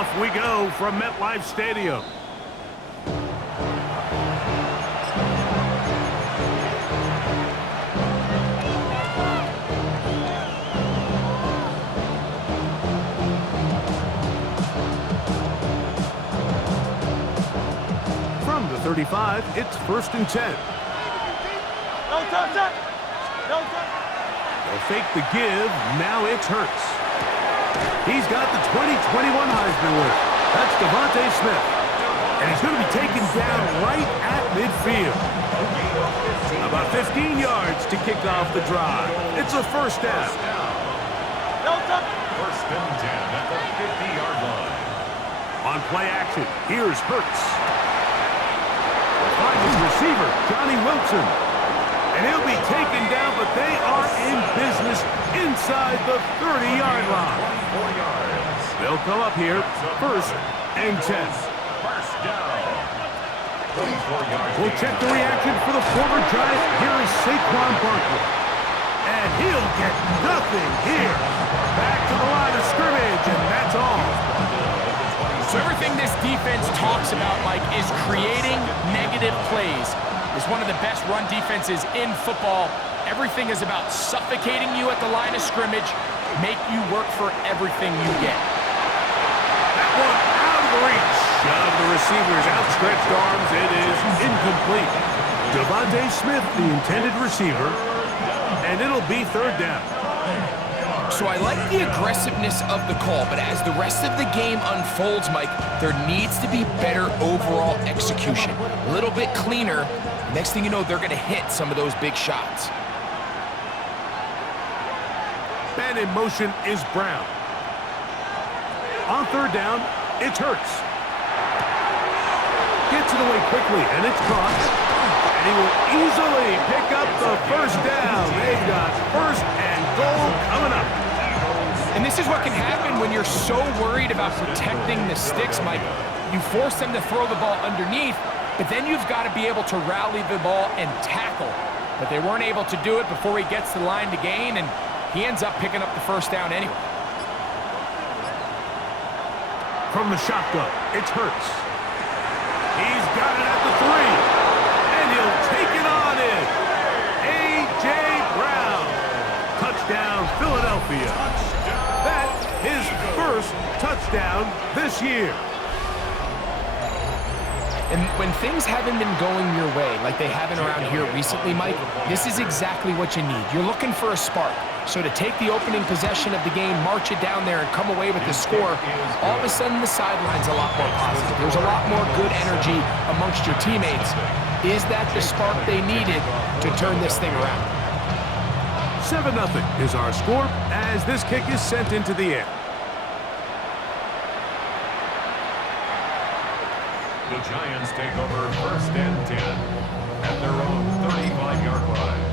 Off we go from MetLife Stadium. From the 35, it's 1st and 10. Don't touch it! Don't touch it! They'll fake the give. Now it's Hurts. He's got the 2021 Heisman winner. That's Devontae Smith. And he's going to be taken down right at midfield. About 15 yards to kick off the drive. It's a first down. Don't touch it! 1st and 10 at the 50-yard line. On play action, here's Hurts. Find his receiver, Johnny Wilson. And he'll be taken down, but they are in business inside the 30-yard line. 4 yards. They'll come up here, 1st and 10. First down. 24 yards. We'll check the reaction for the former Giant. Here is Saquon Barkley. And he'll get nothing here. Back to the line of scrimmage, and that's all. So everything this defense talks about, Mike, is creating negative plays. It's one of the best run defenses in football. Everything is about suffocating you at the line of scrimmage, make you work for everything you get. That one out of the reach of the receiver's outstretched arms. It is incomplete. Devontae Smith, the intended receiver, and it'll be 3rd down. So I like the aggressiveness of the call, but as the rest of the game unfolds, Mike, there needs to be better overall execution. A little bit cleaner. Next thing you know, they're going to hit some of those big shots. Man in motion is Brown. On 3rd down, it's Hurts. Gets it away quickly, and it's caught. And he will easily pick up the 1st down. They've got 1st and goal coming up. And this is what can happen when you're so worried about protecting the sticks, Mike. You force them to throw the ball underneath, but then you've got to be able to rally the ball and tackle. But they weren't able to do it before he gets to the line to gain, and he ends up picking up the 1st down anyway. From the shotgun, it's Hurts. He's got it at the 3, and he'll take it on in. A.J. Brown. Touchdown, Philadelphia. That's his 1st touchdown this year. And when things haven't been going your way, like they haven't around here recently, Mike, this is exactly what you need. You're looking for a spark. So to take the opening possession of the game, march it down there, and come away with the score, all of a sudden the sideline's a lot more positive. There's a lot more good energy amongst your teammates. Is that the spark they needed to turn this thing around? 7-0 is our score as this kick is sent into the air. The Giants take over 1st and 10 at their own 35-yard line.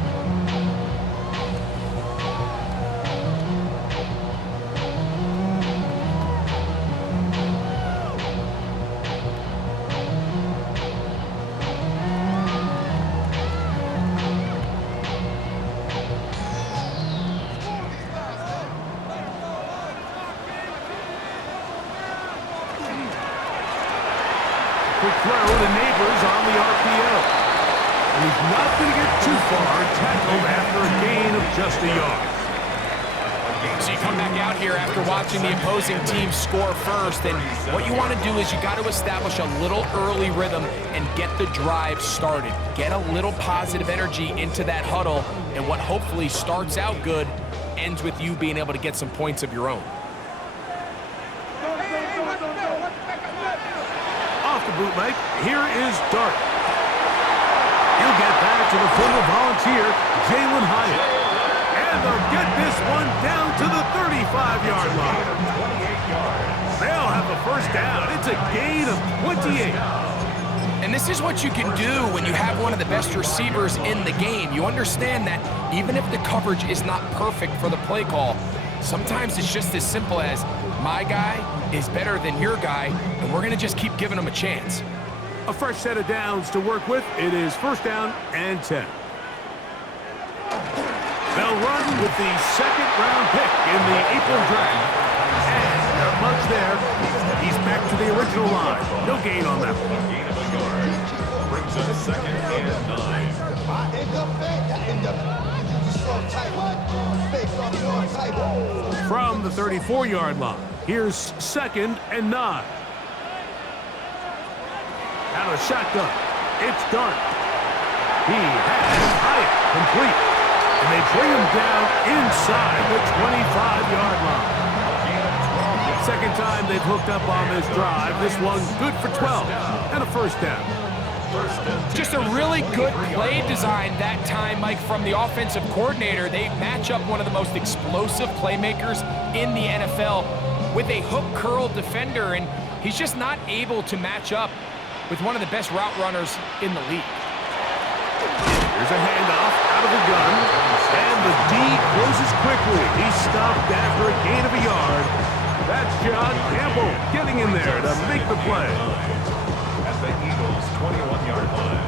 Quick throw to Neighbors on the RPO. And he's not going to get too far, tackled after a gain of just a yard. So you come back out here after watching the opposing team score first, and what you want to do is you got to establish a little early rhythm and get the drive started. Get a little positive energy into that huddle, and what hopefully starts out good ends with you being able to get some points of your own. Off the bootleg, here is Dart. He'll get back to the former Volunteer, Jalen Hyatt. And they'll get this one down to the 35-yard line. They'll have the 1st down. It's a gain of 28. And this is what you can do when you have one of the best receivers in the game. You understand that even if the coverage is not perfect for the play call, sometimes it's just as simple as my guy is better than your guy, and we're going to just keep giving him a chance. A fresh set of downs to work with. It is 1st down and 10. They'll run with the 2nd-round pick in the April draft. And not much there. He's original line. No gain on that one. A gain of a yard. Brings up second and 9. From the 34-yard line, here's second and 9. Out of shotgun, it's Dart. He has Hyatt complete. And they bring him down inside the 25-yard line. Second time they've hooked up on this drive. This one good for 12 and a first down. Just a really good play design that time, Mike, from the offensive coordinator. They match up one of the most explosive playmakers in the NFL with a hook curl defender, and he's just not able to match up with one of the best route runners in the league. Here's a handoff out of the gun, and the D closes quickly. He's stopped after a gain of a yard. That's John Campbell getting in there to make the play. At the Eagles' 21-yard line.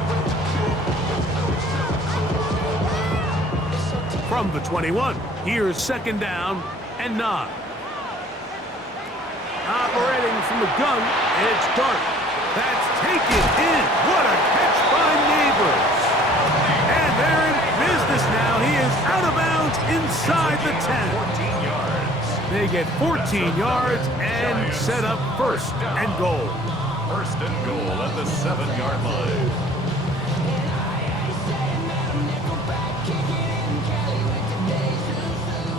From the 21, here's second down and 9. Operating from the gun, it's Dart. That's taken in. What a catch by Neighbors. And they're in business now. He is out of bounds inside the 10. 14 yards. They get 14 yards and set up first and goal. First and goal at the 7-yard line.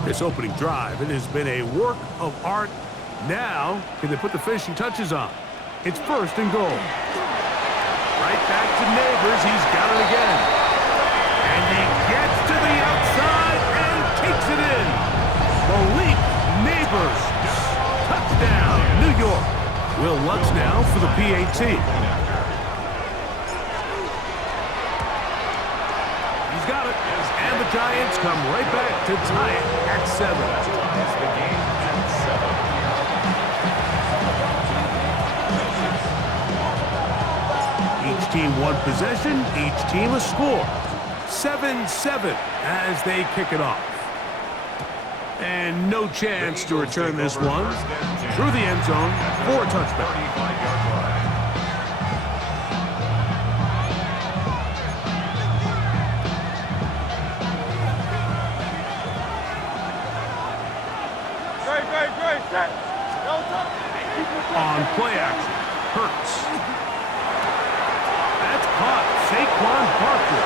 This opening drive, it has been a work of art. Now, can they put the finishing touches on? It's first and goal. Right back to Neighbors. He's got it again. And he gets to the outside and takes it in. Malik Neighbors. Touchdown, New York. Will Lutz now for the PAT. He's got it. And the Giants come right back to tie it at 7. Ties the game at 7. Each team one possession, each team a score. 7-7 as they kick it off. And no chance to return this one through the end zone for a touchback. 35-yard line. Great, set. No touch. On play action, Hurts. That's caught. Saquon Barkley.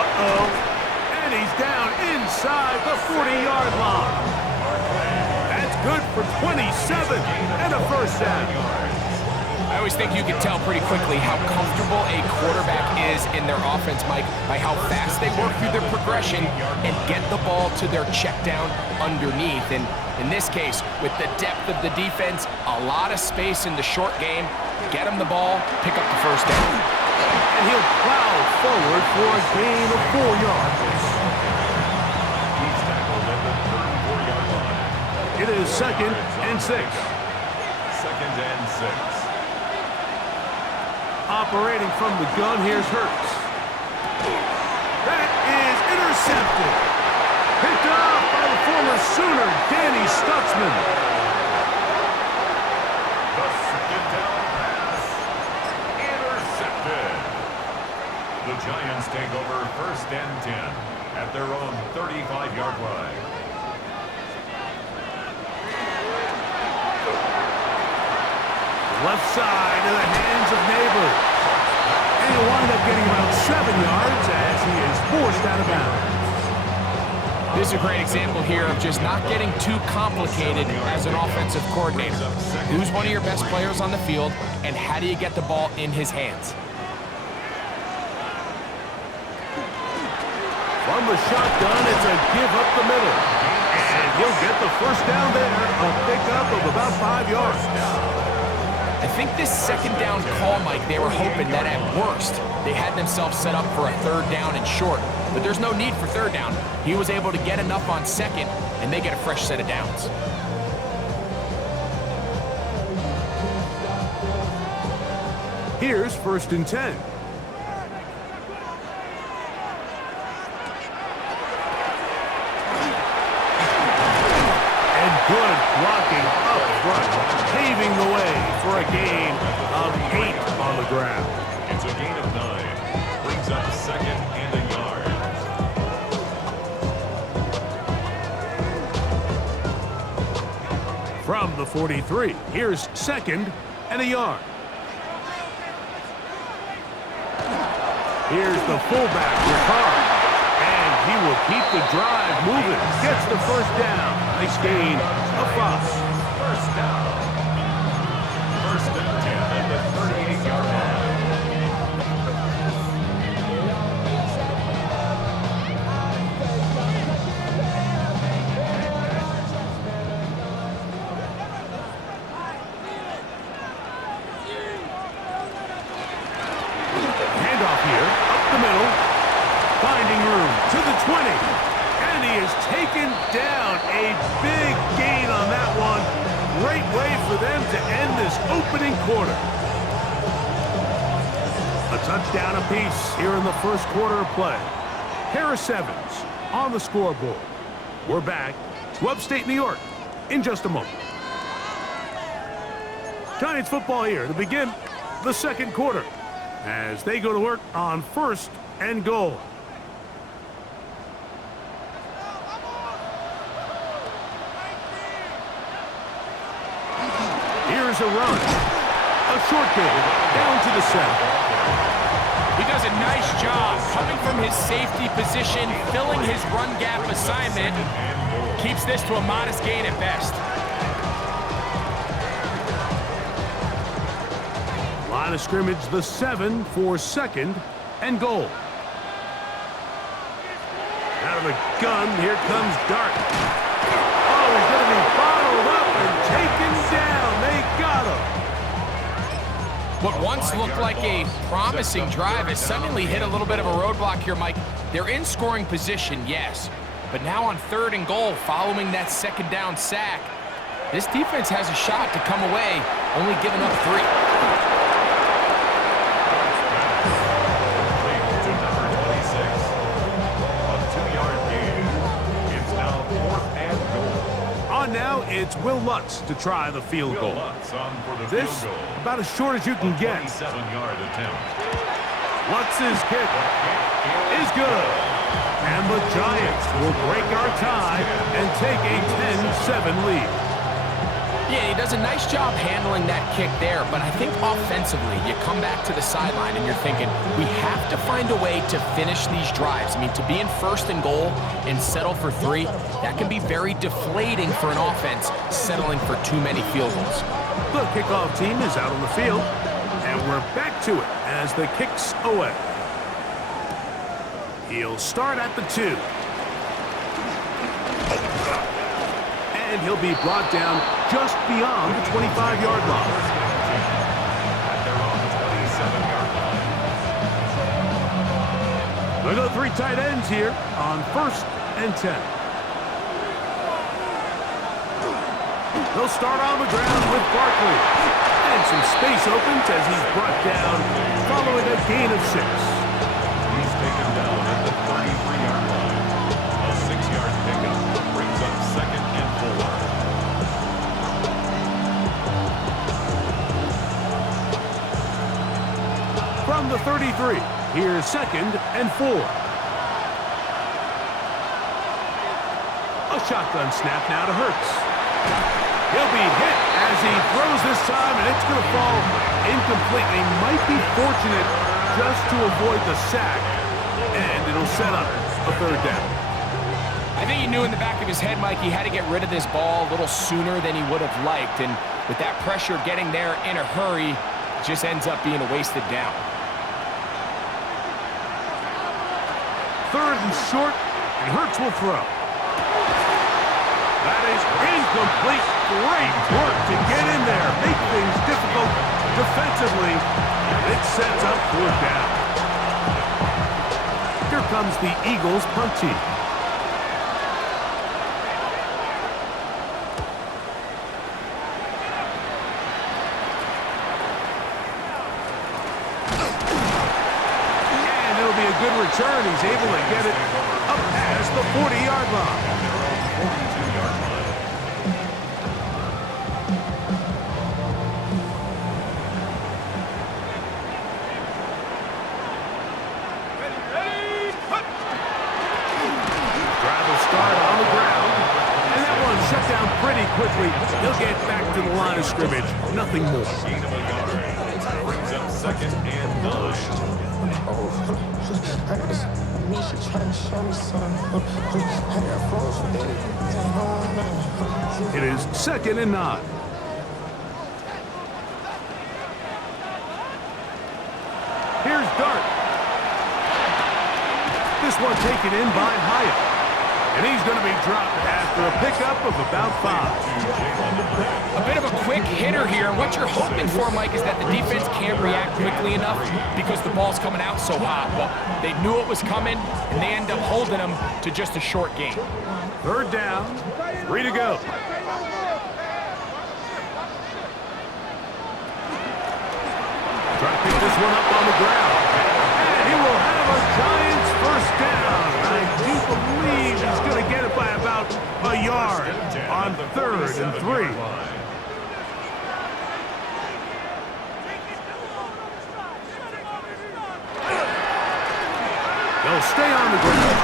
Uh-oh. And he's down inside the 40-yard line. That's good for 27 and a first down. I always think you can tell pretty quickly how comfortable a quarterback is in their offense, Mike, by how fast they work through their progression and get the ball to their check down underneath. And in this case, with the depth of the defense, a lot of space in the short game, get him the ball, pick up the first down. And he'll plow forward for a gain of 4 yards. He's tackled at the 34-yard line. It is second and 6. Second and 6. Operating from the gun, here's Hurts. That is intercepted. Picked off by the former Sooner, Danny Stutzman. The second down pass. Intercepted. The Giants take over first and 10 at their own 35-yard line. Left side to the hands of Neighbors. And he'll wind up getting about 7 yards as he is forced out of bounds. This is a great example here of just not getting too complicated as an offensive coordinator. Who's one of your best players on the field, and how do you get the ball in his hands? From the shotgun, it's a give up the middle. And he'll get the first down there, a pickup of about 5 yards. I think this second down call, Mike, they were hoping that at worst they had themselves set up for a third down and short. But there's no need for third down. He was able to get enough on second, and they get a fresh set of downs. Here's first and 10. And good blocking up front, paving the way for for a gain of 8 on the ground. It's a gain of 9. Brings up second and a yard. From the 43, here's second and a yard. Here's the fullback, Ricard. And he will keep the drive moving. Gets the first down. Nice gain of 5. First down. First and 10 at the 38-yard line. Handoff here, up the middle. Finding room to the 20. And he is taken down. A big gain on that one. Great way for them to end this opening quarter. A touchdown apiece here in the first quarter of play. Harris Evans on the scoreboard. We're back to upstate New York in just a moment. Giants football here to begin the second quarter as they go to work on first and goal. Here's a run. A short gain down to the center. He does a nice job coming from his safety position, filling his run gap assignment. Keeps this to a modest gain at best. Line of scrimmage, the 7 for second and goal. Out of the gun, here comes Dart. Oh, he's going to be bottled up and taken down. They got him. What once looked like a promising drive has suddenly hit a little bit of a roadblock here, Mike. They're in scoring position, yes. But now on third and goal, following that second down sack, this defense has a shot to come away, only giving up 3. To number 26. A 2-yard gain. It's now 4th and goal. On now, it's Will Lutz to try the field Will goal. Lutz on for the This field goal. about as short as you can get. 27-yard attempt. Lutz's kick is good. And the Giants will break our tie and take a 10-7 lead. Yeah, he does a nice job handling that kick there, but I think offensively, you come back to the sideline and you're thinking, we have to find a way to finish these drives. I mean, to be in first and goal and settle for 3, that can be very deflating for an offense, settling for too many field goals. The kickoff team is out on the field, and we're back to it as the kick's away. He'll start at the 2. And he'll be brought down just beyond the 25-yard line. At their own 27-yard line. Look at the 3 tight ends here on first and 10. They'll start on the ground with Barkley. And some space opens as he's brought down following a gain of 6. He's taken down at the 33-yard line. A 6-yard pickup brings up second and 4. From the 33, here's second and 4. A shotgun snap now to Hurts. He'll be hit as he throws this time, and it's going to fall incomplete. He might be fortunate just to avoid the sack, and it'll set up a third down. I think he knew in the back of his head, Mike, he had to get rid of this ball a little sooner than he would have liked, and with that pressure getting there in a hurry, it just ends up being a wasted down. Third and short, and Hurts will throw. That is incomplete. Great work to get in there, make things difficult defensively, and it sets up fourth down. Here comes the Eagles punt team. And it'll be a good return. He's able to get it up past the 40-yard line. nothing more. Gain of a yard. Brings up second and 9. It is second and 9. Here's Dart. This one taken in by Hyatt. And he's going to be dropped after a pickup of about 5. A bit of a quick hitter here. What you're hoping for, Mike, is that the defense can't react quickly enough because the ball's coming out so hot. Well, they knew it was coming, and they end up holding them to just a short gain. Third down, 3 to go. Try to pick this one up on the ground. And he will have a Giants first down. I do believe he's going to get it by about a yard on 3rd and 3. They'll stay on the ground.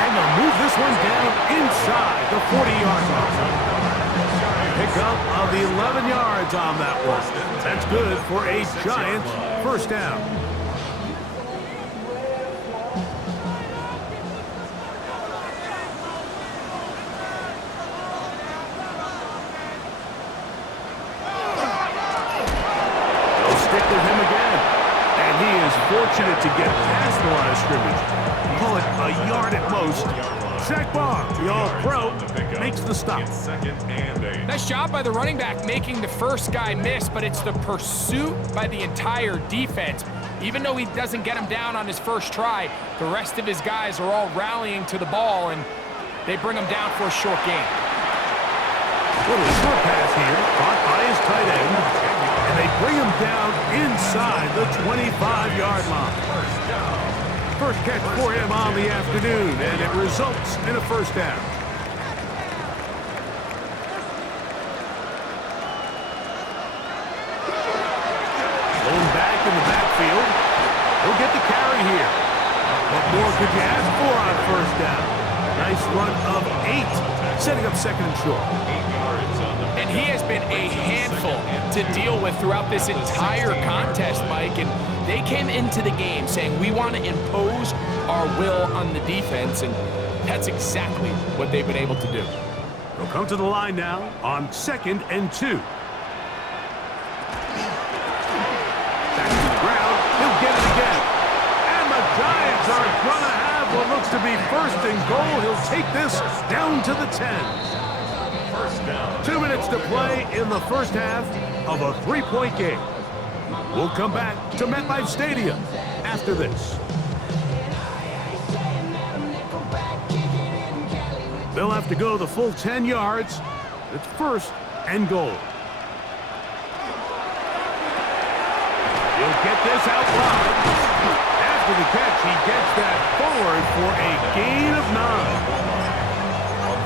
And they'll move this one down inside the 40-yard line. Pickup of 11 yards on that one. That's good for a Giants first down. They'll stick with him again. And he is fortunate to get past the line of scrimmage. Call it a yard at most. Zach Barr, the All-Pro, makes the stop. Second and 8. Nice job by the running back making the first guy miss, but it's the pursuit by the entire defense. Even though he doesn't get him down on his first try, the rest of his guys are all rallying to the ball, and they bring him down for a short gain. Little short pass here, caught by his tight end, and they bring him down inside the 25-yard line. First catch for him on the afternoon, and it results in a first down. Going back in the backfield, he'll get the carry here. What more could you ask for on first down? Nice run of 8, setting up second and short. 8 yards on the And he has been a handful to deal with throughout this entire contest, Mike. And they came into the game saying, we want to impose our will on the defense, and that's exactly what they've been able to do. They'll come to the line now on 2nd and 2. Back to the ground. He'll get it again. And the Giants are going to have what looks to be first and goal. He'll take this down to the 10. first down. 2 minutes to play in the first half of a 3-point game. We'll come back to MetLife Stadium after this. They'll have to go the full 10 yards. It's first and goal. He'll get this out wide. After the catch, he gets that forward for a gain of 9.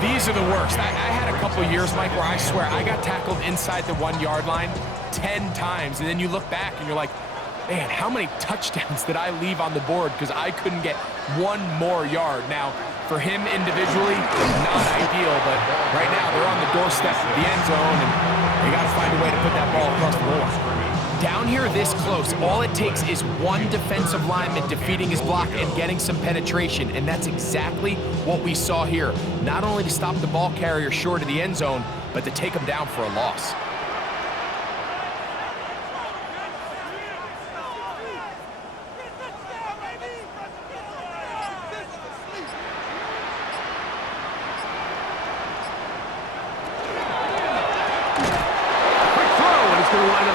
These are the worst. I had a couple years, Mike, where I swear I got tackled inside the 1-yard line 10 times, and then you look back and you're like, man, how many touchdowns did I leave on the board because I couldn't get one more yard? Now, for him individually, not ideal, but right now they're on the doorstep of the end zone, and they got to find a way to put that ball across the goal line. Down here this close, all it takes is one defensive lineman defeating his block and getting some penetration, and that's exactly what we saw here. Not only to stop the ball carrier short of the end zone, but to take him down for a loss.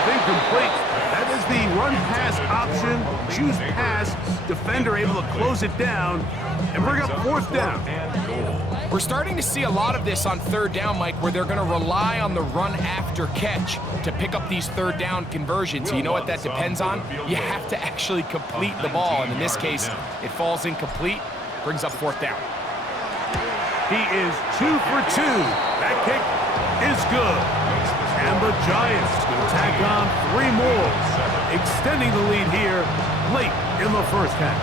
Incomplete. That is the run-pass option. Choose pass. Defender able to close it down and bring up fourth down. We're starting to see a lot of this on third down, Mike, where they're going to rely on the run after catch to pick up these third down conversions. So you know what that depends on? You have to actually complete the ball. And in this case, it falls incomplete, brings up fourth down. He is 2 for 2. That kick is good. And the Giants will tack on 3 more, extending the lead here late in the first half.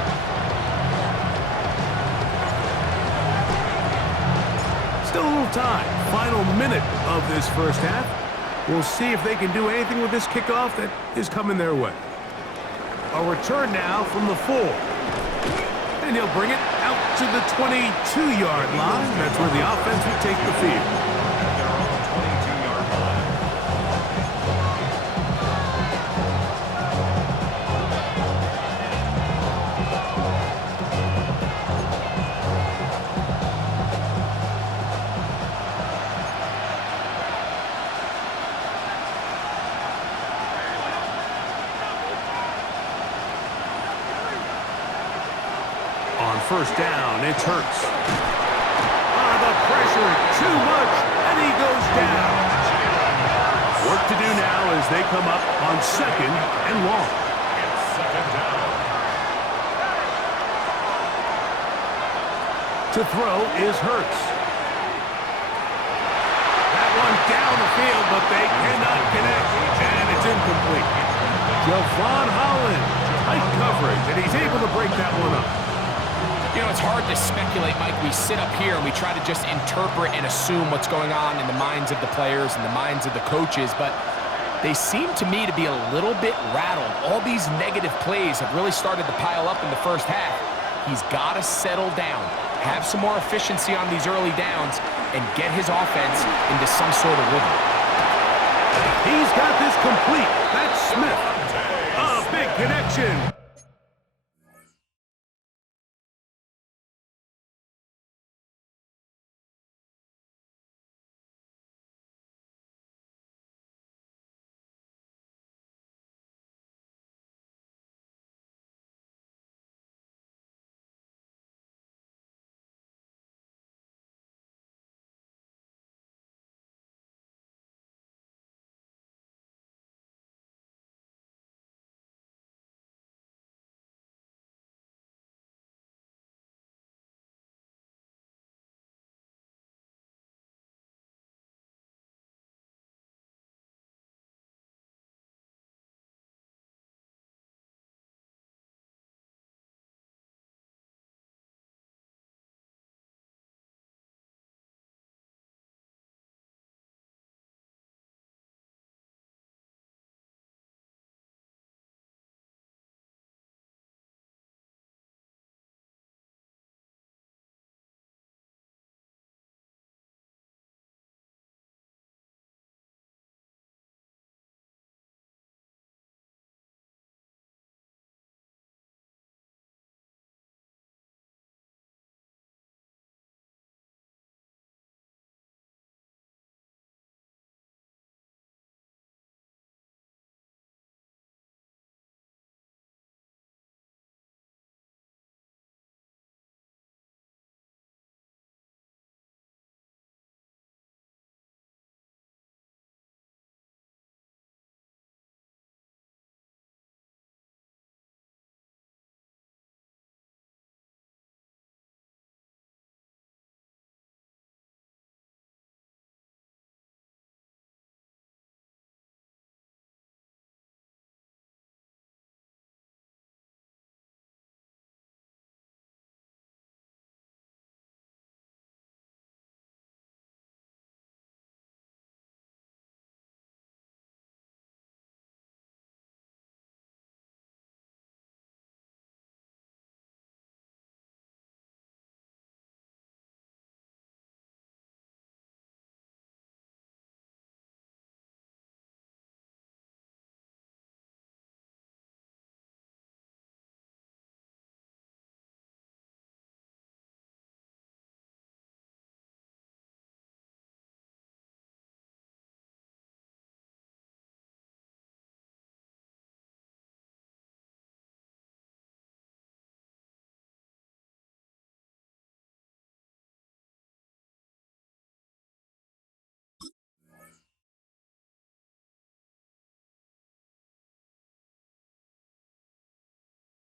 Still a little time. Final minute of this first half. We'll see if they can do anything with this kickoff that is coming their way. A return now from the 4. And he'll bring it out to the 22-yard line. That's where the offense will take the field. They're on the 22-yard line. On first down, it's Hurts. The pressure, too much, and he goes down. Work to do now as they come up on 2nd and long. It's 2nd down. To throw is Hurts. That one down the field, but they cannot connect, and it's incomplete. Javon Holland, tight coverage, and he's able to break that one up. You know, it's hard to speculate, Mike. We sit up here and we try to just interpret and assume what's going on in the minds of the players and the minds of the coaches, but they seem to me to be a little bit rattled. All these negative plays have really started to pile up in the first half. He's got to settle down, have some more efficiency on these early downs, and get his offense into some sort of rhythm. He's got this complete. That's Smith. A big connection.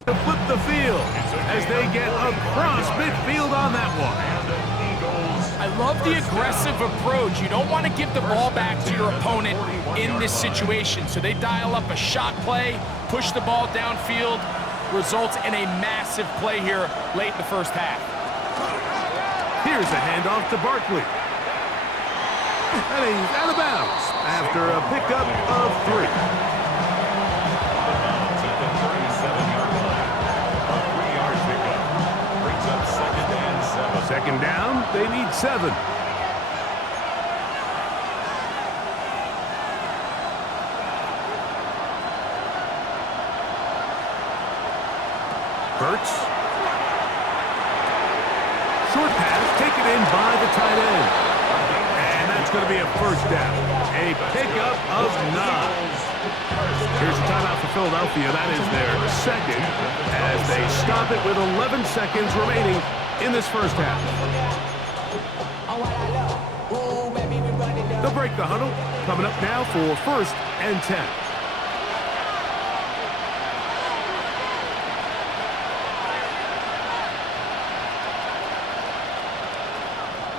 To flip the field as they get across midfield on that one. I love the aggressive approach. You don't want to give the ball back to your opponent in this situation. So they dial up a shot play, push the ball downfield, results in a massive play here late in the first half. Here's a handoff to Barkley. And he's out of bounds after a pickup of 3. At the 37-yard line. A 3-yard pickup. Brings up 2nd and 7. Second down, they need 7. Hurts. Short pass taken in by the tight end. And that's going to be a first down. A pickup of 9. Here's a timeout for Philadelphia. That is their second as they stop it with 11 seconds remaining in this first half. They'll break the huddle. Coming up now for 1st and 10.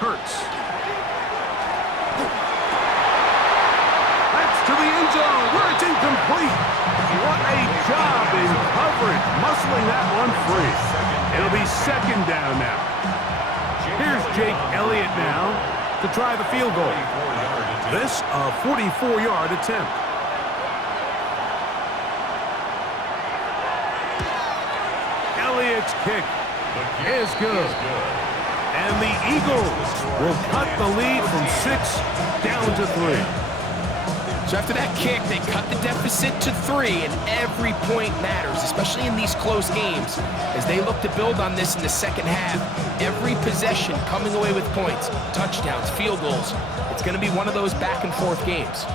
Hurts. That's to the end zone where it's incomplete. What a job in coverage, muscling that one free. It'll be 2nd down now. Here's Jake Elliott now to try the field goal. This a 44-yard attempt. Elliott's kick is good. And the Eagles will cut the lead from 6 down to 3. So after that kick, they cut the deficit to 3, and every point matters, especially in these close games. As they look to build on this in the second half, every possession coming away with points, touchdowns, field goals. It's going to be one of those back-and-forth games.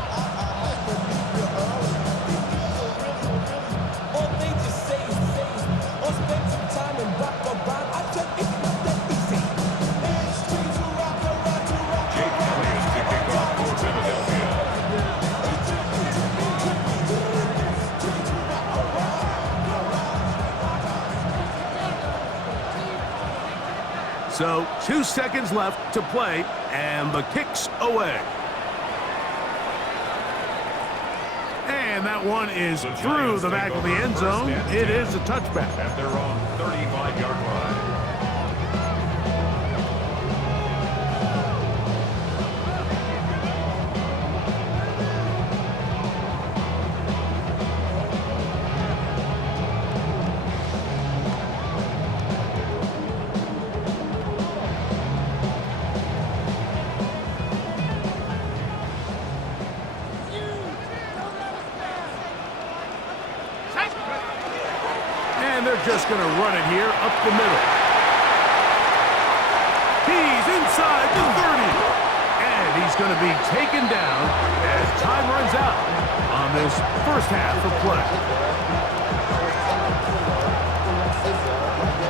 So 2 seconds left to play, and the kick's away. And that one is through the back of the end zone. It is a touchback. At their own 35-yard line. They're just going to run it here up the middle. He's inside the 30. And he's going to be taken down as time runs out on this first half of play.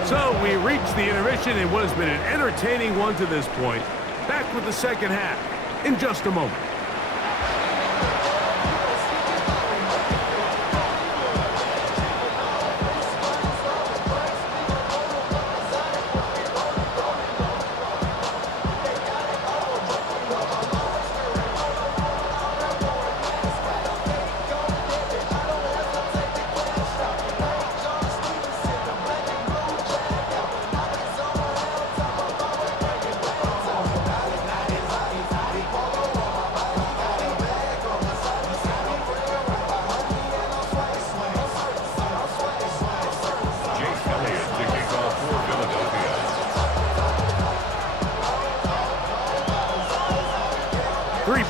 So we reach the intermission in what has been an entertaining one to this point. Back with the second half in just a moment.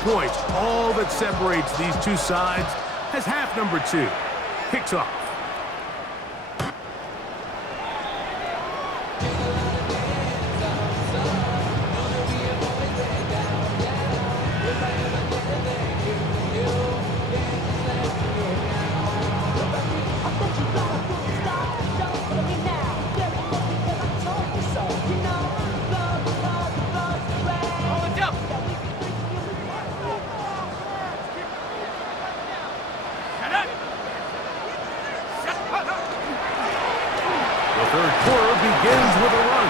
Points, all that separates these two sides, as half number 2 kicks off. Third quarter begins with a run.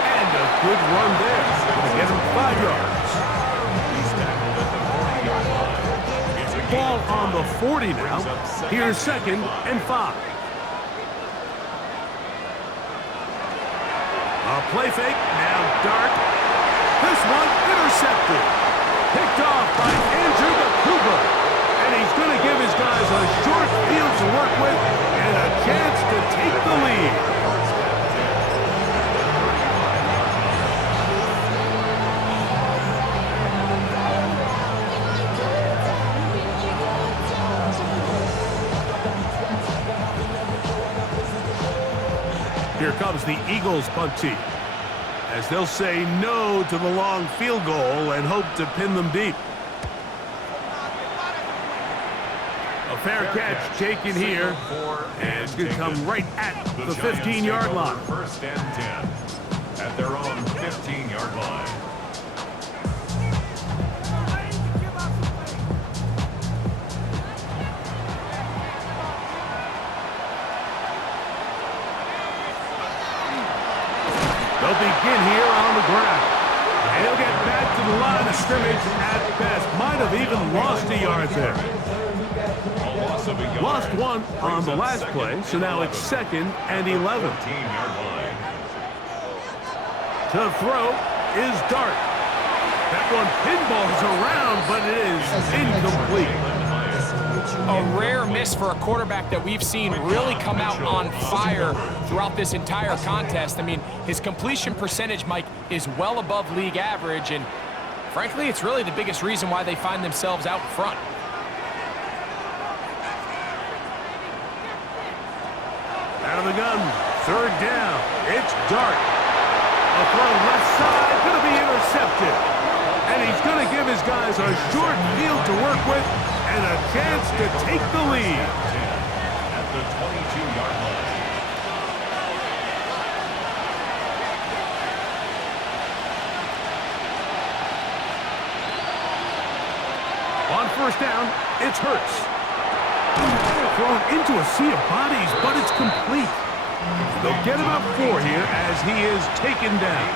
And a good run there. To get him 5 yards. He's tackled at the 40-yard line. It's a Ball on the 40 now. Here's 2nd and 5. A play fake. Now Dart. This one intercepted. Picked off by Andrew the field goal. And he's going to give his guys a short field to work with and a chance to take the lead. Here comes the Eagles punt team, as they'll say no to the long field goal and hope to pin them deep. A fair catch taken here, and it's going to come right at the 15-yard line. First and 10 at their own 15-yard line. They'll begin here on the ground. And he'll get back to the line of scrimmage at best. Might have even lost a yard there. Lost one on the last play, so now it's 2nd and 11. To throw is Dart. That one pinballs around, but it is incomplete. A rare miss for a quarterback that we've seen really come out on fire throughout this entire contest. I mean, his completion percentage, Mike, is well above league average, and frankly, it's really the biggest reason why they find themselves out front. Out of the gun, 3rd down. It's Dart. A throw left side, going to be intercepted. And he's going to give his guys a short field to work with and a chance to take the lead. At the 22-yard line. On 1st down, it's Hurts. Thrown into a sea of bodies, but it's complete. They'll get about 4 here as he is taken down.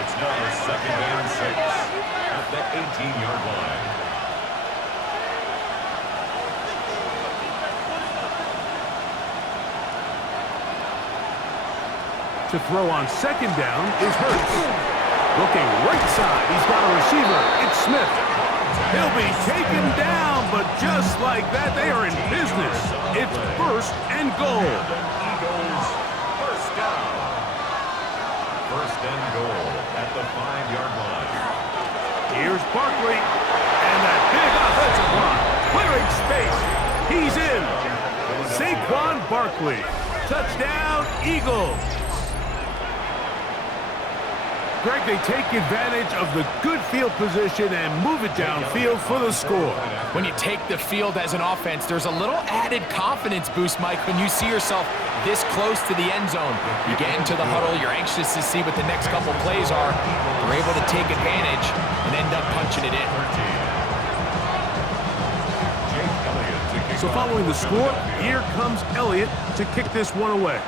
It's now 2nd and 6 at the 18-yard line. To throw on 2nd down is Hurts. Looking right side, he's got a receiver. It's Smith. He'll be taken down, but just like that, they are in business. It's 1st and goal. Eagles, 1st down. 1st and goal at the 5-yard line. Here's Barkley, and that big offensive line, clearing space. He's in. Saquon Barkley, touchdown, Eagles. Greg, they take advantage of the good field position and move it downfield for the score. When you take the field as an offense, there's a little added confidence boost, Mike, when you see yourself this close to the end zone. You get into the huddle, you're anxious to see what the next couple plays are. You're able to take advantage and end up punching it in. So following the score, here comes Elliott to kick this one away.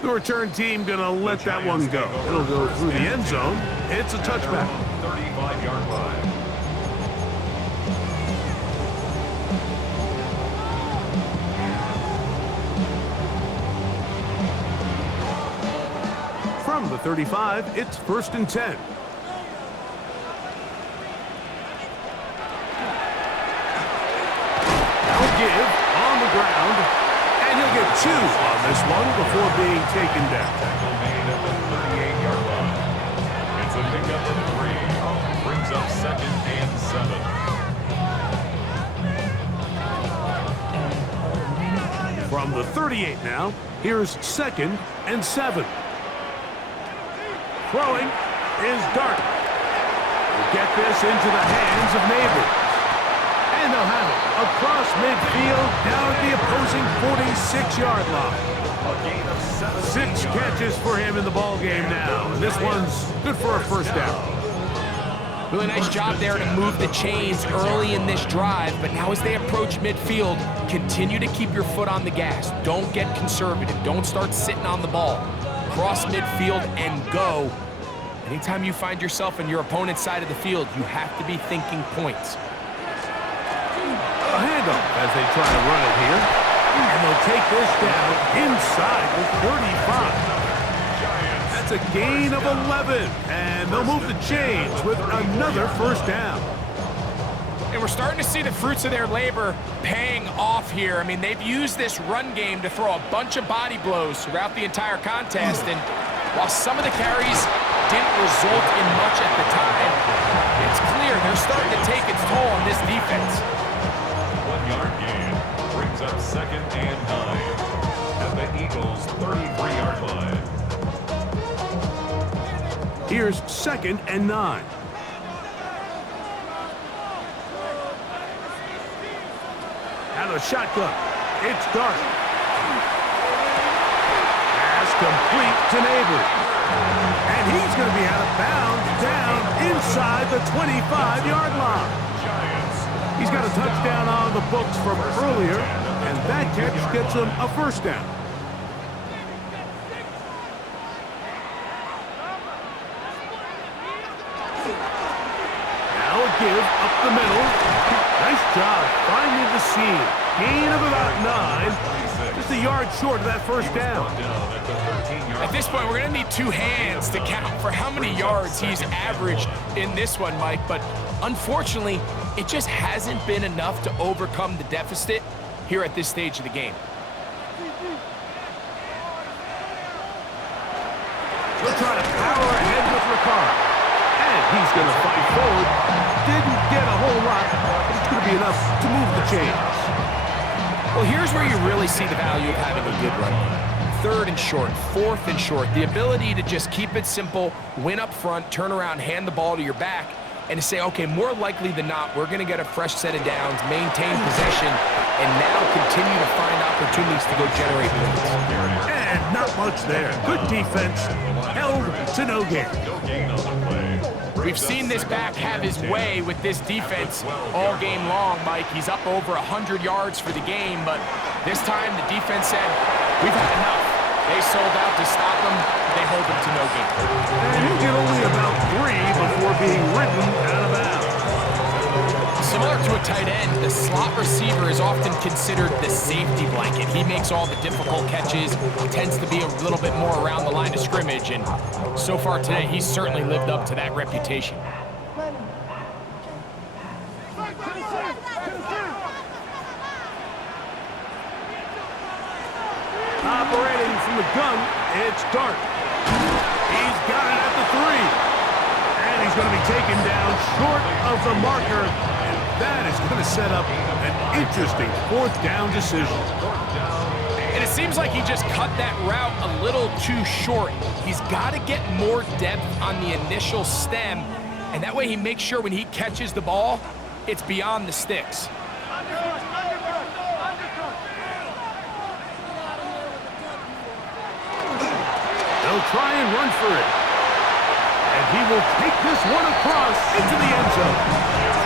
The return team going to let that one go. It'll go through the end zone. It's a touchback. 35-yard line. From the 35, it's 1st and 10. They'll give on the ground. And he'll get 2 on this one before being taken down. Tackle made at the 38-yard line. It's a pickup of 3. Brings up 2nd and 7. From the 38 now, here's 2nd and 7. Throwing is Dart. We'll get this into the hands of Neighbors. And they'll have it across midfield down at the opposing 46-yard line. 6 catches for him in the ball game now. And this one's good for a 1st down. Really nice job there to move the chains early in this drive, but now as they approach midfield, continue to keep your foot on the gas. Don't get conservative. Don't start sitting on the ball. Cross midfield and go. Anytime you find yourself on your opponent's side of the field, you have to be thinking points. A handoff as they try to run it here. And they'll take this down inside the 35. That's a gain of 11, and they'll move the chains with another first down. And we're starting to see the fruits of their labor paying off here. I mean, they've used this run game to throw a bunch of body blows throughout the entire contest, and while some of the carries didn't result in much at the time, it's clear they're starting to take its toll on this defense. 1 yard gain brings up 2nd and 9 at the Eagles' 33-yard line. Here's 2nd and 9. Out of the shotgun, it's Dart. Pass complete to Neighbors. And he's going to be out of bounds down inside the 25-yard line. He's got a touchdown on the books from earlier, and that catch gets him a first down. Now a give up the middle. Nice job finding the seam. Gain of about 9. Just a yard short of that first down. At this point, we're going to need 2 hands to count for how many yards he's averaged in this one, Mike. But unfortunately, it just hasn't been enough to overcome the deficit here at this stage of the game. He'll try to power ahead with Ricard. And he's going to fight forward. Didn't get a whole lot, but it's going to be enough to move the chains. Well, here's where you really see the value of having a good run game. 3rd and short, 4th and short. The ability to just keep it simple, win up front, turn around, hand the ball to your back, and to say, okay, more likely than not, we're going to get a fresh set of downs, maintain possession, and now continue to find opportunities to go generate points. And not much there. Good defense. Held to no gain. We've seen this back have his way with this defense all game long, Mike. He's up over 100 yards for the game, but this time the defense said, we've had enough. They sold out to stop him. They hold him to no gain. And he'll get only about 3 before being ridden out of bounds. Similar to a tight end, the slot receiver is often considered the safety blanket. He makes all the difficult catches, tends to be a little bit more around the line of scrimmage, and so far today, he's certainly lived up to that reputation. Operating from the gun, it's Dart. He's got it at the 3. And he's going to be taken down short of the marker. And that is going to set up an interesting 4th down decision. And it seems like he just cut that route a little too short. He's got to get more depth on the initial stem. And that way he makes sure when he catches the ball, it's beyond the sticks. They'll try and run for it. And he will take this one across into the end zone.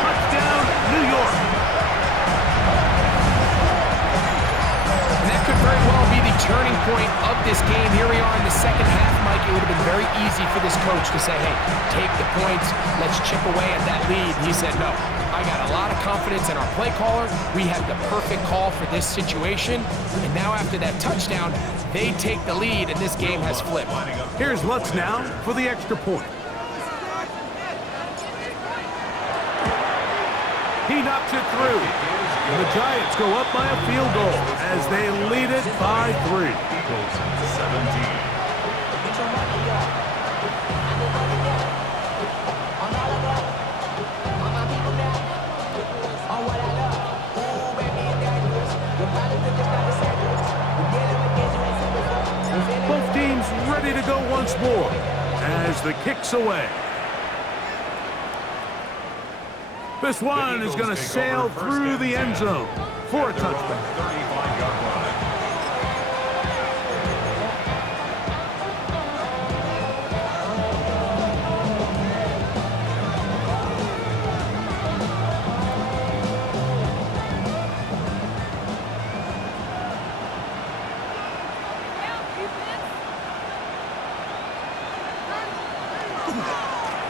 Touchdown, New York. And that could very well be the turning point of this game. Here we are in the second half, Mike. It would have been very easy for this coach to say, hey, take the points. Let's chip away at that lead. He said, no, I got a lot of confidence in our play caller. We had the perfect call for this situation. And now after that touchdown, they take the lead, and this game has flipped. Here's Lutz now for the extra point. He knocks it through. And the Giants go up by a field goal as they lead it by 3. Eagles 17. Both teams ready to go once more as the kick's away. This one is going to sail through the end zone for a touchdown. 35-yard line.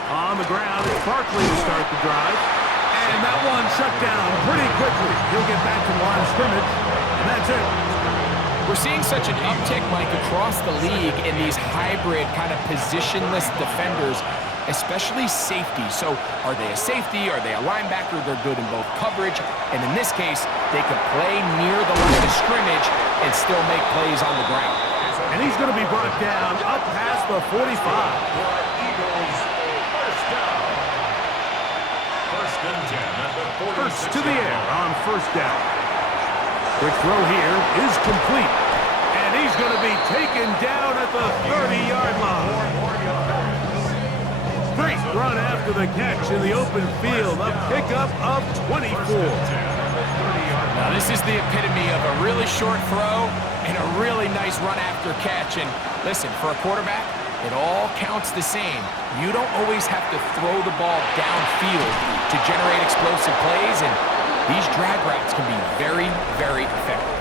On the ground, it's Barkley to start the drive. And that one shut down pretty quickly. He'll get back to the line of scrimmage, and that's it. We're seeing such an uptick, Mike, across the league in these hybrid kind of positionless defenders, especially safety. So are they a safety? Are they a linebacker? They're good in both coverage. And in this case, they can play near the line of scrimmage and still make plays on the ground. And he's going to be brought down up past the 45. Eagles, first down. First and 10 at the 46. Hurts to the air on first down. Quick throw here is complete. And he's going to be taken down at the 30-yard line. Great run after the catch in the open field. A pickup of 24. Now, this is the epitome of a really short throw and a really nice run after catch. And listen, for a quarterback, it all counts the same. You don't always have to throw the ball downfield to generate explosive plays, and these drag routes can be very, very effective.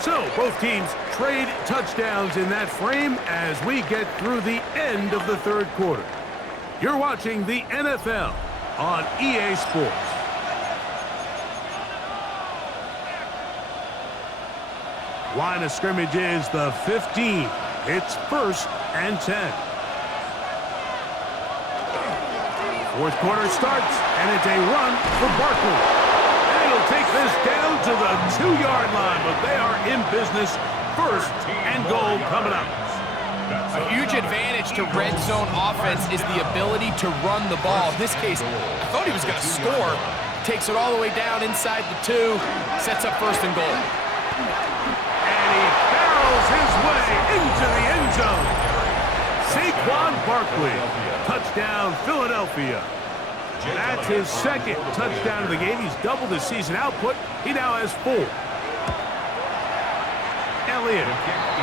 So, both teams trade touchdowns in that frame as we get through the end of the third quarter. You're watching the NFL on EA Sports. Line of scrimmage is the 15. It's first and 10. Fourth quarter starts, and it's a run for Barkley. And he'll take this down to the 2-yard line, but they are in business. First and goal coming up. A huge advantage to red zone offense is the ability to run the ball. In this case, I thought he was going to score. Takes it all the way down inside the 2, sets up first and goal. And he barrels his way into the end zone. Saquon Barkley, touchdown Philadelphia. That's his second touchdown of the game. He's doubled his season output. He now has 4. Elliott,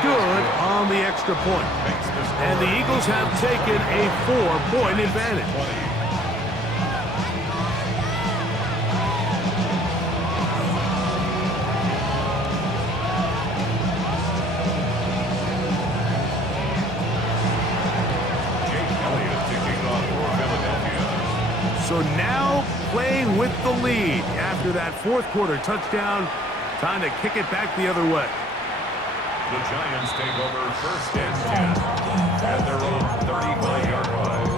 good on the extra point. And the Eagles have taken a 4-point advantage. So now playing with the lead after that fourth quarter touchdown. Time to kick it back the other way. The Giants take over first and 10 at their own 35-yard line.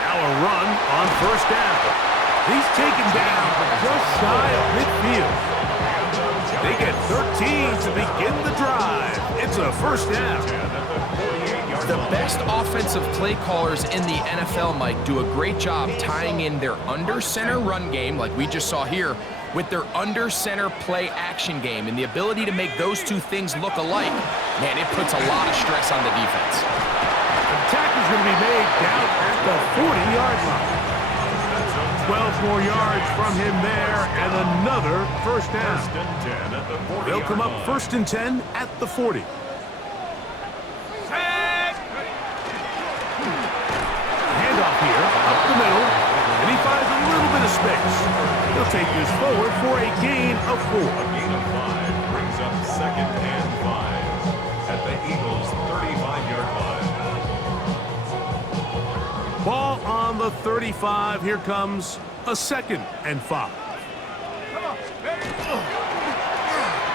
Now a run on first down. He's taken down just shy of midfield. They get 13 to begin the drive. It's a first down. The best offensive play callers in the NFL, Mike, do a great job tying in their under-center run game, like we just saw here, with their under-center play action game. And the ability to make those two things look alike, man, it puts a lot of stress on the defense. The tackle is going to be made down at the 40-yard line. 12 more yards from him there, and another first down. First and 10 at the 40. They'll come up first and 10 at the 40. Handoff here, up the middle, and he finds a little bit of space. He'll take this forward for a gain of 4. A gain of 5 brings up second and 5 at the Eagles' 35-yard line. Ball on the 35. Here comes a second and 5.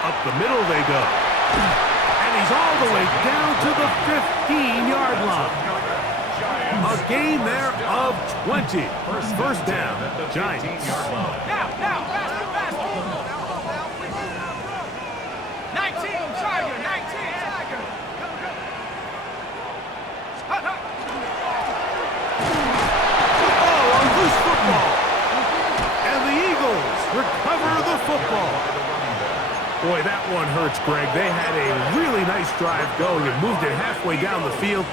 Up the middle they go. And he's all the way down to the 15-yard line. A gain there of 20. First down, Giants. Now, faster. 19, Tiger, 19, Tiger. Oh, a loose football. And the Eagles recover the football. Boy, that one hurts, Greg. They had a really nice drive going and moved it halfway down the field.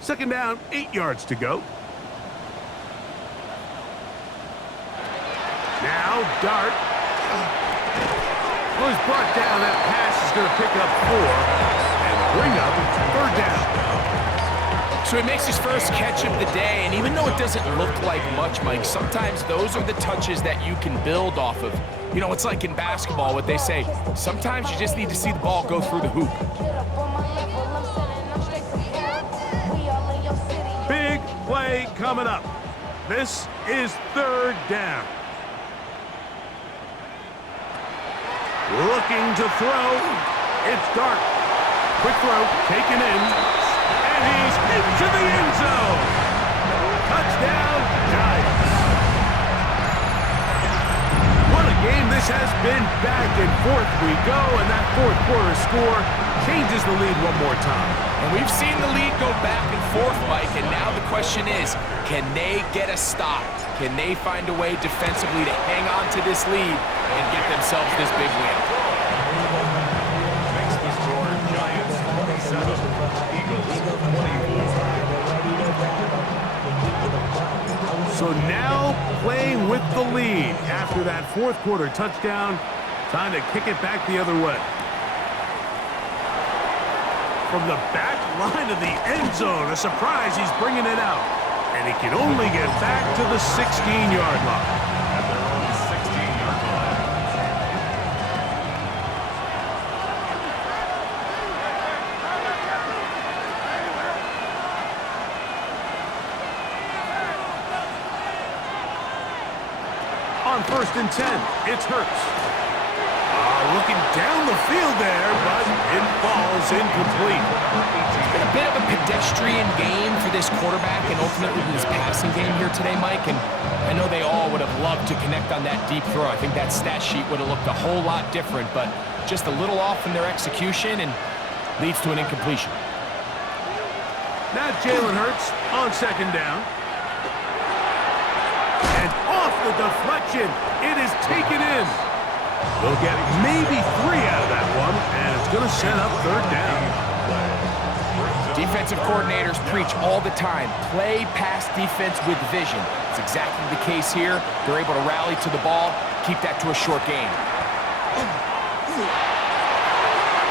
Second down, 8 yards to go. dart. Was brought down. That pass is going to pick up 4 and bring up 3rd down. So he makes his first catch of the day, and even though it doesn't look like much, Mike, sometimes those are the touches that you can build off of. You know, it's like in basketball, what they say, sometimes you just need to see the ball go through the hoop. Big play coming up. This is 3rd down. Looking to throw. It's Dart. Quick throw, taken in. And he's into the end zone. Touchdown, Giants. What a game this has been. Back and forth we go, and that 4th quarter score changes the lead one more time. And we've seen the lead go back and forth, Mike, and now the question is, can they get a stop? Can they find a way defensively to hang on to this lead and get themselves this big win? Makes the score Giants 27, Eagles 24. So now playing with the lead after that 4th quarter touchdown. Time to kick it back the other way. From the back line of the end zone, a surprise, he's bringing it out. And he can only get back to the 16-yard line. At their own 16-yard line. On 1st and 10, it's Hurts. Looking down the field there, but it falls incomplete. It's been a bit of a pedestrian game for this quarterback and ultimately his passing game here today, Mike. And I know they all would have loved to connect on that deep throw. I think that stat sheet would have looked a whole lot different, but just a little off in their execution and leads to an incompletion. Now Jalen Hurts on 2nd down. And off the deflection, it is taken in. They'll get maybe 3 out of that one, and it's going to set up 3rd down. Defensive coordinators preach all the time, play pass defense with vision. It's exactly the case here. They're able to rally to the ball, keep that to a short game.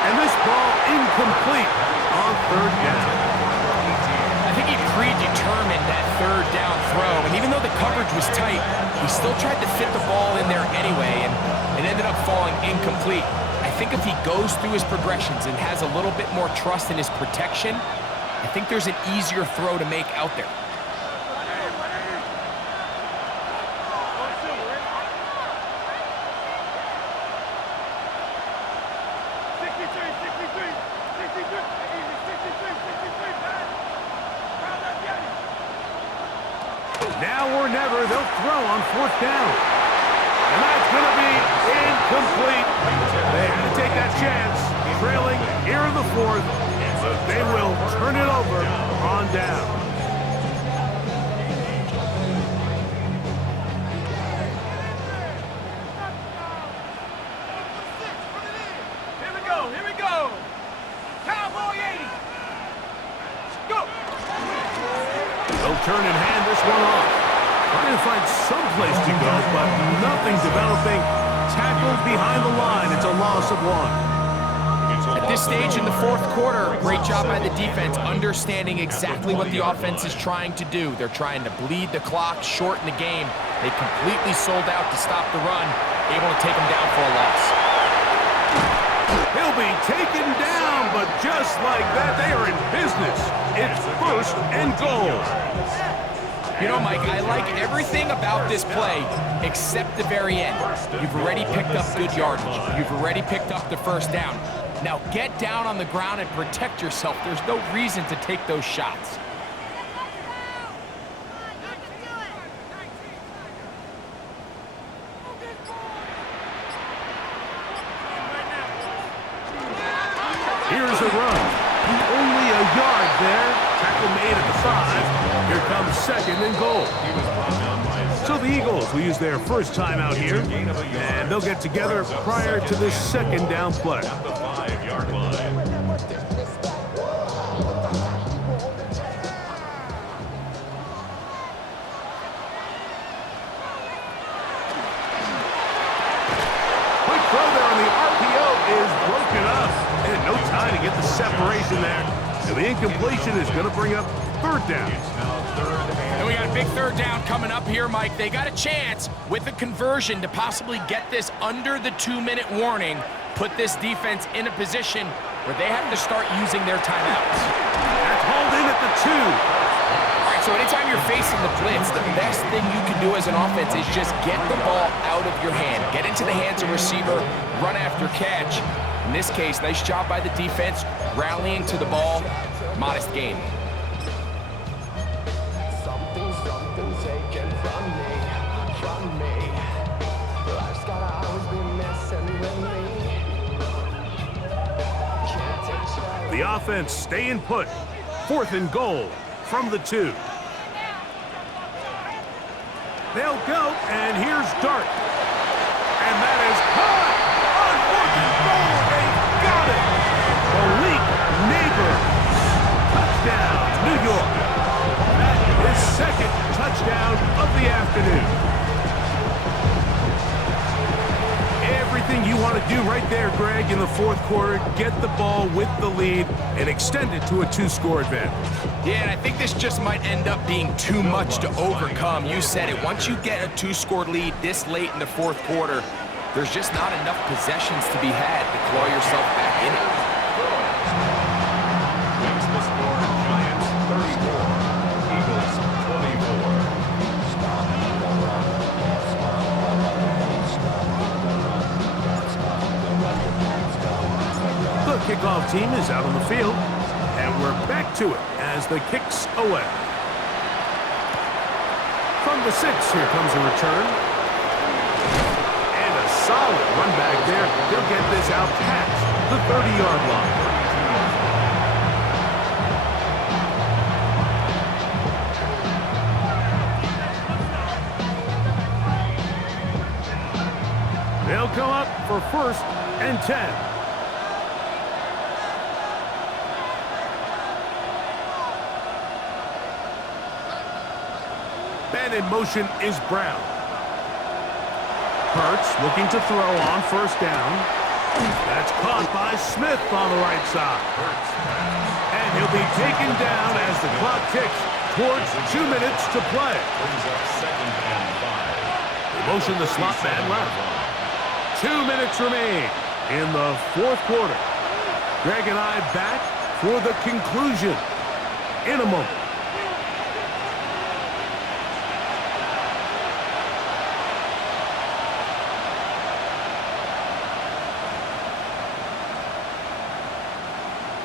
And this ball incomplete on 3rd down. I think he predetermined that 3rd down throw, and even though the coverage was tight, he still tried to fit the ball in there anyway, and it ended up falling incomplete. I think if he goes through his progressions and has a little bit more trust in his protection, I think there's an easier throw to make out there. Now or never, they'll throw on 4th down. And that's going to be incomplete. They had to take that chance, trailing here in the 4th, but they will turn it over on down. Here we go. Cowboy 80. Go. They'll turn and hand this one off. Trying to find some place to go, but nothing developing. Tackled behind the line. It's a loss of 1. At this stage in the 4th quarter, great job by the defense, understanding exactly what the offense is trying to do. They're trying to bleed the clock, shorten the game. They completely sold out to stop the run, able to take them down for a loss. He'll be taken down, but just like that, they are in business. It's 1st and goal. You know, Mike, I like everything about this play except the very end. You've already picked up good yardage. You've already picked up the 1st down. Now get down on the ground and protect yourself. There's no reason to take those shots. Here's a run. Only a yard there. Tackle made at the 5. Here comes 2nd and goal. So the Eagles will use their first time out here, and they'll get together prior to this 2nd down play. At the 5-yard line. separation there. And the incompletion is going to bring up third down. And we got a big third down coming up here, Mike. They got a chance with a conversion to possibly get this under the 2-minute warning, put this defense in a position where they have to start using their timeouts. That's hauled in at the 2. All right, so anytime you're facing the blitz, the best thing you can do as an offense is just get the ball out of your hand. Get into the hands of receiver, run after catch. In this case, nice job by the defense, rallying to the ball. Modest gain. Something taken from me. Life's gotta always be messing with me. The offense staying put. 4th and goal from the 2. They'll go, and here's Dart. And that is caught on 4th and goal. They got it. Malik Neighbors. Touchdown, New York. His second touchdown of the afternoon. Everything you want to do right there, Greg, in the 4th quarter. Get the ball with the lead and extend it to a 2-score advantage. Yeah, and I think this just might end up being too much to overcome. You said it. Once you get a 2-score lead this late in the 4th quarter, there's just not enough possessions to be had to claw yourself back in it. Makes the score Giants 34, Eagles 24. The kickoff team is out on the field, and we're back to it as the kicks away. From the 6, here comes a return. And a solid run back there. They'll get this out past the 30-yard line. They'll come up for 1st and 10. And in motion is Brown. Hurts looking to throw on 1st down. That's caught by Smith on the right side. And he'll be taken down as the clock ticks towards 2 minutes to play. Brings up 2nd and 5. They motion the slot man left. 2 minutes remain in the 4th quarter. Greg and I back for the conclusion in a moment.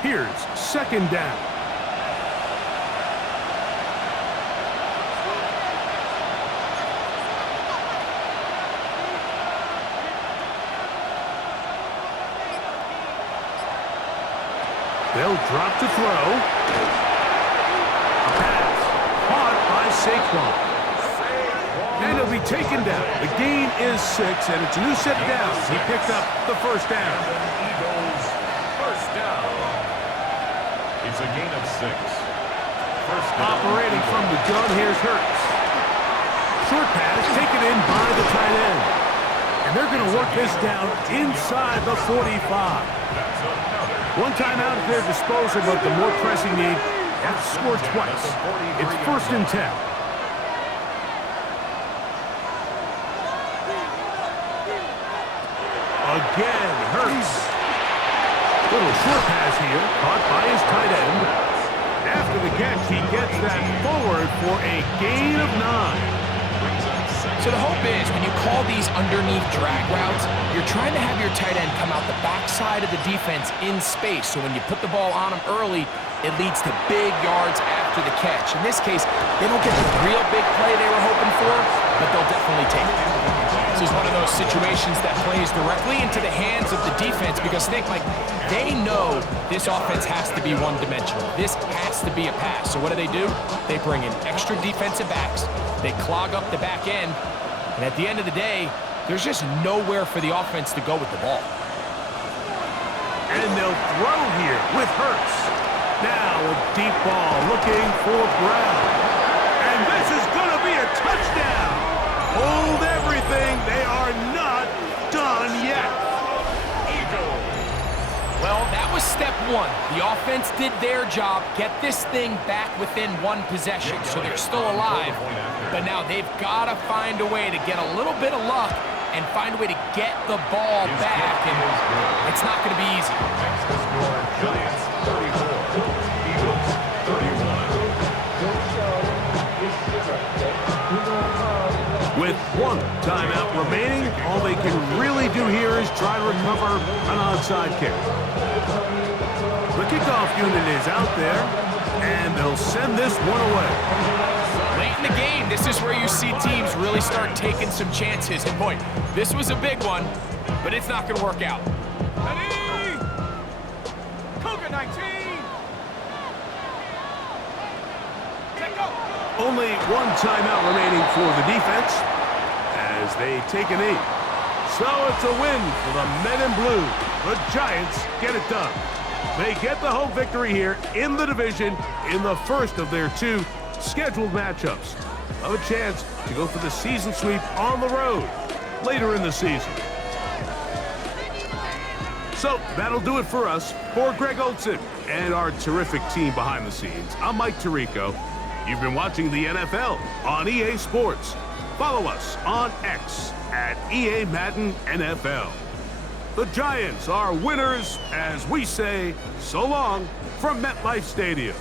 Here's 2nd down. They'll drop to throw. A pass caught by Saquon. And he'll be taken down. The gain is 6, and it's a new set of downs. He picked up the 1st down. Eagles 1st down. It's a gain of 6. 1st down. Operating from the gun, here's Hurts. Short pass taken in by the tight end. And they're going to work this down inside the 45. One timeout at their disposal, but the more pressing need, they have to score twice. It's 1st and 10. Again, Hurts. Little short pass here, caught by his tight end. After the catch, he gets that forward for a gain of 9. So the hope is when you call these underneath drag routes, you're trying to have your tight end come out the backside of the defense in space. So when you put the ball on him early, it leads to big yards after the catch. In this case, they don't get the real big play they were hoping for, but they'll definitely take it. This is one of those situations that plays directly into the hands of the defense because think, like, they know this offense has to be one-dimensional. This has to be a pass. So what do? They bring in extra defensive backs. They clog up the back end. And at the end of the day, there's just nowhere for the offense to go with the ball. And they'll throw here with Hurts. Now a deep ball looking for Brown. And this is going to be a touchdown. Hold everything. They are not done yet. Well, that was step one. The offense did their job, get this thing back within one possession, so they're still alive. But now they've got to find a way to get a little bit of luck and find a way to get the ball back, and it's not going to be easy. Next to score, Giants 34, Eagles 31. With one timeout remaining, all they can really do here is try to recover an onside kick. The kickoff unit is out there, and they'll send this one away. Late in the game, this is where you see teams really start taking some chances. And boy, this was a big one, but it's not going to work out. Ready? Cougar 19. Take go. Only one timeout remaining for the defense as they take a knee. So it's a win for the men in blue. The Giants get it done. They get the home victory here in the division in the first of their two scheduled matchups. Have a chance to go for the season sweep on the road later in the season. So that'll do it for us. For Greg Olson and our terrific team behind the scenes, I'm Mike Tirico. You've been watching the NFL on EA Sports. Follow us on X at EA Madden NFL. The Giants are winners as we say so long from MetLife Stadium.